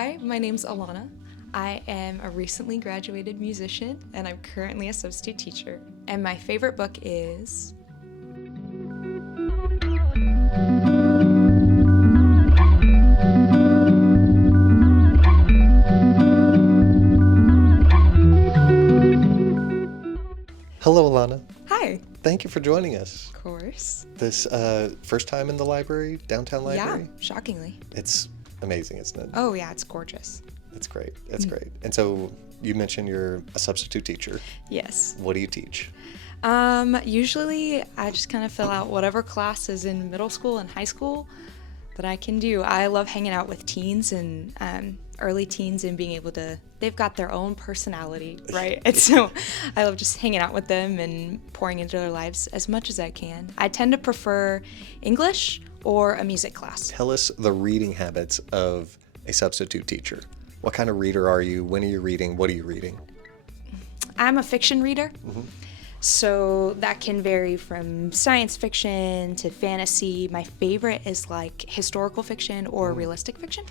Hi, my name's Alanna. I am a recently graduated musician and I'm currently a substitute teacher. And my favorite book is Hello, Alanna. Hi. Thank you for joining us. Of course. This first time in the library, downtown Yeah, library? shockingly. It's amazing, isn't it? Oh yeah, it's gorgeous. It's great. It's great. And so you mentioned you're a substitute teacher. Yes. What do you teach? Usually I just kind of fill out whatever class is in middle school and high school that I can do. I love hanging out with teens and early teens and being able to, they've got their own personality, right? And so I love just hanging out with them and pouring into their lives as much as I can. I tend to prefer English or a music class. Tell us the reading habits of a substitute teacher. What kind of reader are you? When are you reading? What are you reading? I'm a fiction reader. So that can vary from science fiction to fantasy. My favorite is like historical fiction or realistic fiction.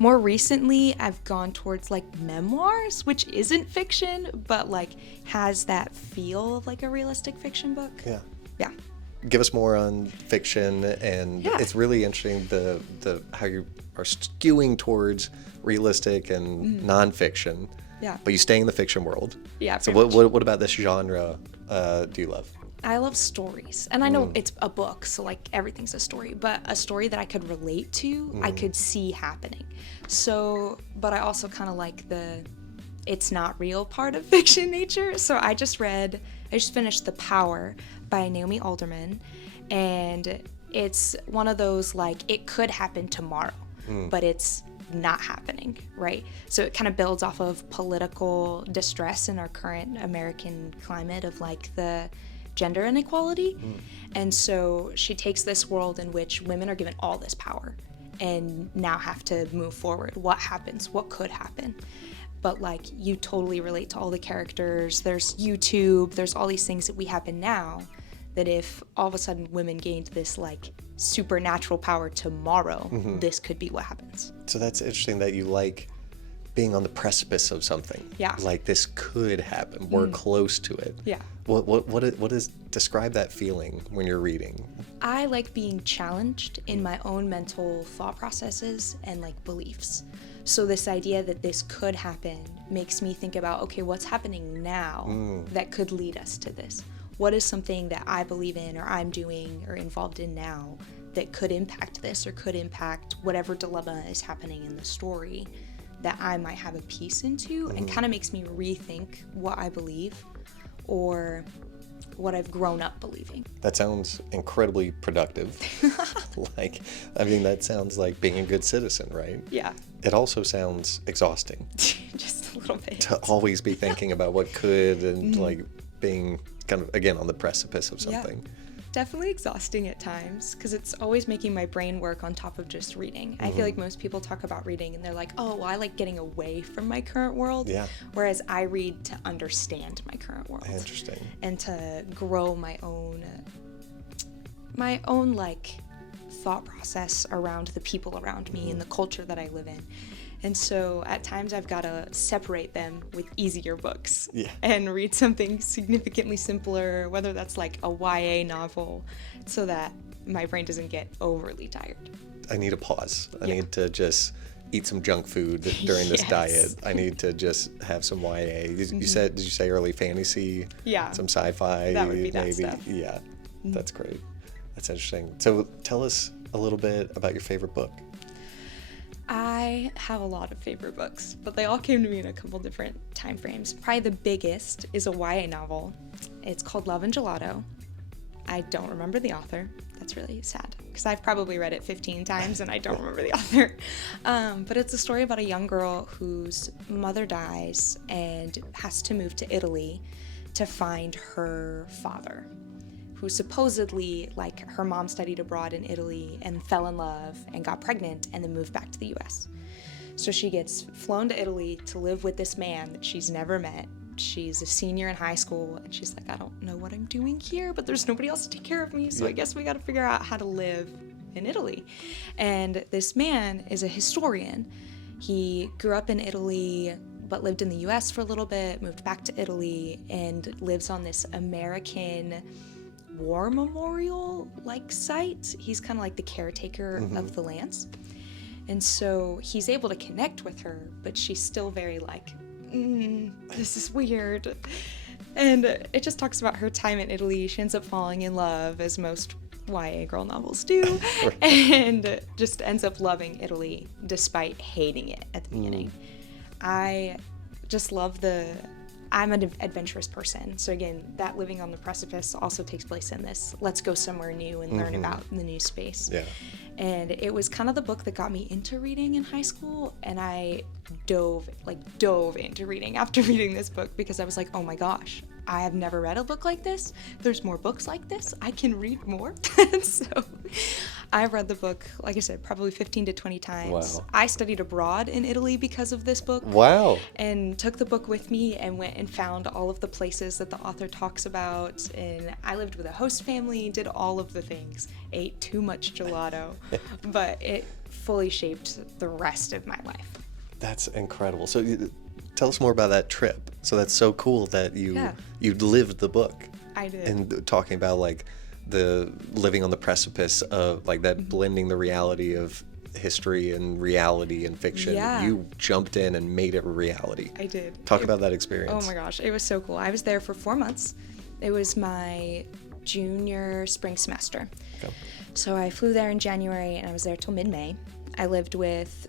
More recently, I've gone towards like memoirs, which isn't fiction, but like has that feel of like a realistic fiction book. Yeah. Yeah. Give us more on fiction, and Yeah. it's really interesting the how you are skewing towards realistic and nonfiction. Yeah. But you stay in the fiction world. Yeah. So pretty much. what about this genre do you love? I love stories. And I know it's a book, so like everything's a story, but a story that I could relate to, I could see happening. So, but I also kind of like the it's not real part of fiction nature. So I just finished The Power by Naomi Alderman, and it's one of those like it could happen tomorrow, but it's not happening, right? So it kind of builds off of political distress in our current American climate of like the gender inequality. And so she takes this world in which women are given all this power and now have to move forward. What happens? What could happen? But like you totally relate to all the characters. There's YouTube, there's all these things that we happen now that if all of a sudden women gained this like supernatural power tomorrow, this could be what happens. So that's interesting that you like being on the precipice of something. Yeah. Like this could happen. We're close to it. Yeah. What is describe that feeling when you're reading? I like being challenged in my own mental thought processes and like beliefs. So this idea that this could happen makes me think about, okay, what's happening now that could lead us to this? What is something that I believe in or I'm doing or involved in now that could impact this or could impact whatever dilemma is happening in the story that I might have a piece into, and kind of makes me rethink what I believe or what I've grown up believing. That sounds incredibly productive. That sounds like being a good citizen, right? Yeah, It also sounds exhausting just a little bit. to always be thinking about what could and like being kind of again on the precipice of something. Definitely exhausting at times because it's always making my brain work on top of just reading. I feel like most people talk about reading and they're like, oh, well, I like getting away from my current world. Yeah. Whereas I read to understand my current world. Interesting. And to grow my own like thought process around the people around me and the culture that I live in. And so at times I've got to separate them with easier books and read something significantly simpler, whether that's like a YA novel, so that my brain doesn't get overly tired. I need a pause. I need to just eat some junk food during this Yes. diet. I need to just have some YA. You said, did you say early fantasy? Yeah. Some sci-fi? That would be that maybe. stuff. Yeah, that's great. That's interesting. So tell us a little bit about your favorite book. I have a lot of favorite books, but they all came to me in a couple different time frames. Probably the biggest is a YA novel. It's called Love and Gelato. I don't remember the author. That's really sad because I've probably read it 15 times and I don't remember the author. But it's a story about a young girl whose mother dies and has to move to Italy to find her father, who supposedly, like, her mom studied abroad in Italy and fell in love and got pregnant and then moved back to the US. So she gets flown to Italy to live with this man that she's never met. She's a senior in high school and she's like, I don't know what I'm doing here, but there's nobody else to take care of me, so I guess we gotta figure out how to live in Italy. And this man is a historian. He grew up in Italy, but lived in the US for a little bit, moved back to Italy, and lives on this American war memorial like site. He's kind of like the caretaker of the lands. And so he's able to connect with her, but she's still very like, this is weird. And it just talks about her time in Italy. She ends up falling in love, as most YA girl novels do, and just ends up loving Italy despite hating it at the beginning. I just love I'm an adventurous person. So again, that living on the precipice also takes place in this. Let's go somewhere new and learn about the new space. Yeah. And it was kind of the book that got me into reading in high school. And I dove into reading after reading this book, because I was like, oh my gosh, I have never read a book like this. There's more books like this. I can read more. So I've read the book, like I said, probably 15 to 20 times. Wow. I studied abroad in Italy because of this book. Wow. And took the book with me and went and found all of the places that the author talks about. And I lived with a host family, did all of the things, ate too much gelato, but it fully shaped the rest of my life. That's incredible. So tell us more about that trip. So that's so cool that you lived the book. I did. And talking about like the living on the precipice of like that blending the reality of history and reality and fiction. Yeah. You jumped in and made it a reality. I did. Talk about that experience. Oh my gosh, it was so cool. I was there for 4 months. It was my junior spring semester. Okay. So I flew there in January and I was there till mid-May. I lived with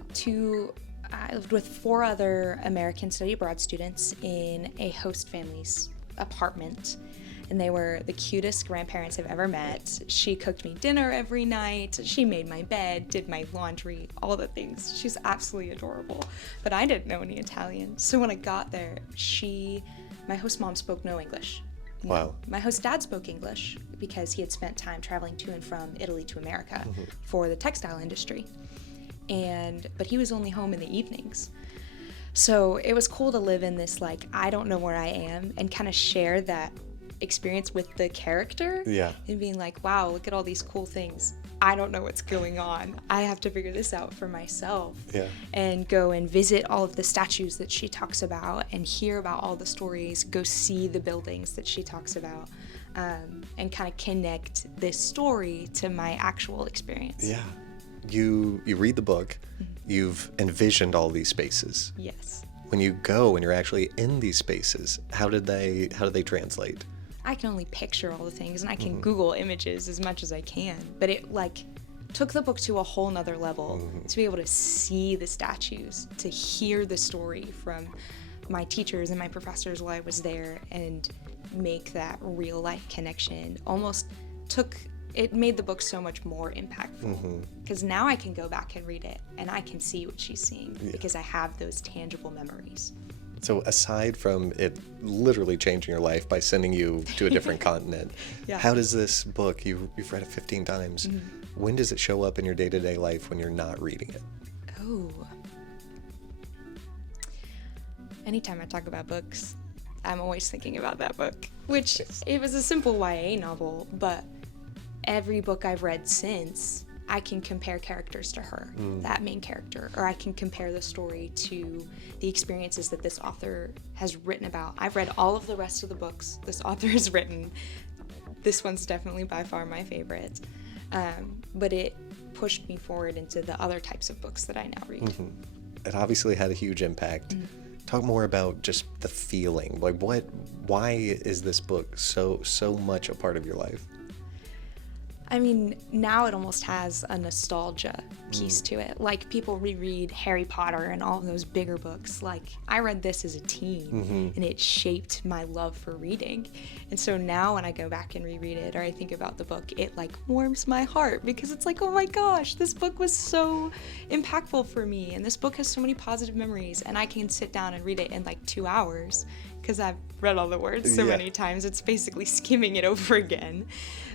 4 other American study abroad students in a host family's apartment. And they were the cutest grandparents I've ever met. She cooked me dinner every night. She made my bed, did my laundry, all the things. She's absolutely adorable. But I didn't know any Italian. So when I got there, my host mom spoke no English. Wow. My host dad spoke English because he had spent time traveling to and from Italy to America for the textile industry. But he was only home in the evenings. So it was cool to live in this, like, I don't know where I am, and kind of share that experience with the character. Yeah. And being like, wow, look at all these cool things. I don't know what's going on. I have to figure this out for myself. Yeah. And go and visit all of the statues that she talks about and hear about all the stories, go see the buildings that she talks about, and kind of connect this story to my actual experience. Yeah. You read the book, you've envisioned all these spaces. Yes. When you go and you're actually in these spaces, how do they translate? I can only picture all the things, and I can Google images as much as I can, but it took the book to a whole nother level to be able to see the statues, to hear the story from my teachers and my professors while I was there, and make that real life connection. It made the book so much more impactful, because now I can go back and read it and I can see what she's seeing because I have those tangible memories. So aside from it literally changing your life by sending you to a different continent, how does this book, you've read it 15 times, when does it show up in your day-to-day life when you're not reading it? Oh. Anytime I talk about books, I'm always thinking about that book, which it was a simple YA novel, but every book I've read since, I can compare characters to her, that main character, or I can compare the story to the experiences that this author has written about. I've read all of the rest of the books this author has written. This one's definitely by far my favorite, but it pushed me forward into the other types of books that I now read. It obviously had a huge impact. Talk more about just the feeling. Like, why is this book so much a part of your life? I mean, now it almost has a nostalgia piece to it. Like, people reread Harry Potter and all of those bigger books. Like, I read this as a teen, and it shaped my love for reading. And so now when I go back and reread it, or I think about the book, it, like, warms my heart, because it's like, oh my gosh, this book was so impactful for me, and this book has so many positive memories, and I can sit down and read it in, like, 2 hours, because I've read all the words so many times. It's basically skimming it over again.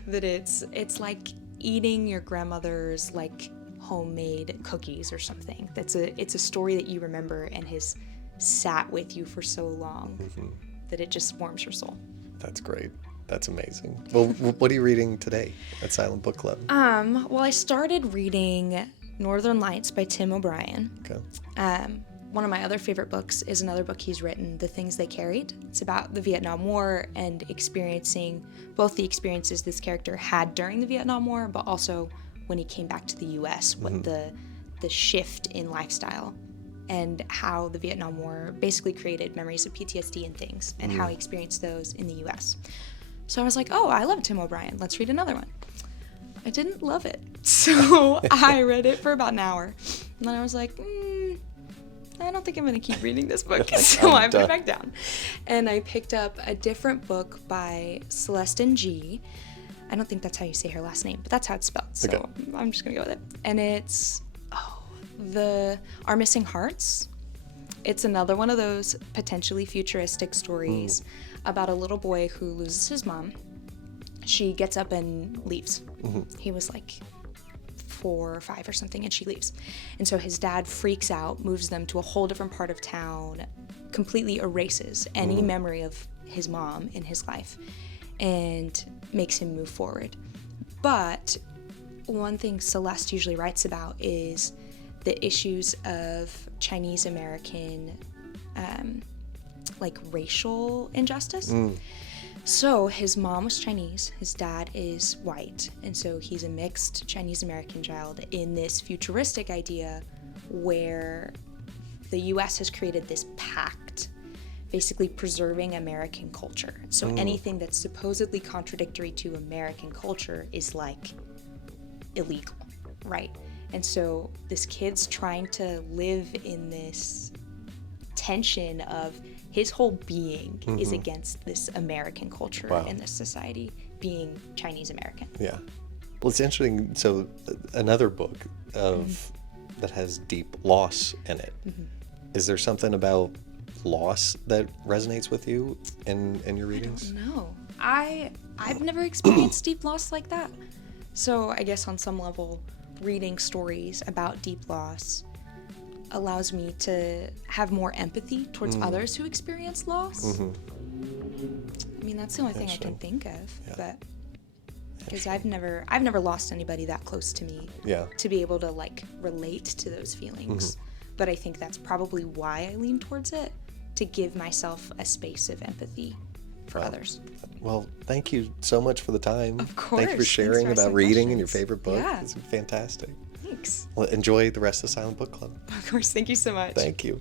That it's like eating your grandmother's, like, homemade cookies or something. It's a story that you remember and has sat with you for so long that it just warms your soul. That's great. That's amazing. Well, what are you reading today at Silent Book Club? Well, I started reading Northern Lights by Tim O'Brien. Okay. One of my other favorite books is another book he's written, The Things They Carried. It's about the Vietnam War and experiencing both the experiences this character had during the Vietnam War, but also when he came back to the U.S., what the shift in lifestyle and how the Vietnam War basically created memories of PTSD and things, and how he experienced those in the U.S. So I was like, oh, I love Tim O'Brien. Let's read another one. I didn't love it. So I read it for about an hour. And then I was like, I don't think I'm going to keep reading this book. So I put it back down. And I picked up a different book by Celeste G. I don't think that's how you say her last name, but that's how it's spelled. So okay. I'm just going to go with it. And it's Our Missing Hearts. It's another one of those potentially futuristic stories about a little boy who loses his mom. She gets up and leaves. He was like 4 or 5 or something, and she leaves. And so his dad freaks out, moves them to a whole different part of town, completely erases any memory of his mom in his life, and makes him move forward. But one thing Celeste usually writes about is the issues of Chinese American like racial injustice. So his mom was Chinese, his dad is white, and so he's a mixed Chinese American child in this futuristic idea where the US has created this pact basically preserving American culture. So anything that's supposedly contradictory to American culture is like illegal, right? And so this kid's trying to live in this tension of his whole being is against this American culture in this society, being Chinese American. Yeah. Well, it's interesting. So another book of that has deep loss in it. Is there something about loss that resonates with you in your readings? I don't know. I've never experienced deep loss like that. So I guess on some level, reading stories about deep loss allows me to have more empathy towards others who experience loss. I mean, that's the only thing I can think of, but because I've never lost anybody that close to me to be able to like relate to those feelings. But I think that's probably why I lean towards it, to give myself a space of empathy for others. Well, thank you so much for the time. Of course. Thank you for sharing about reading and your favorite book. Yeah. It's fantastic. Thanks. Well, enjoy the rest of Silent Book Club. Of course. Thank you so much. Thank you.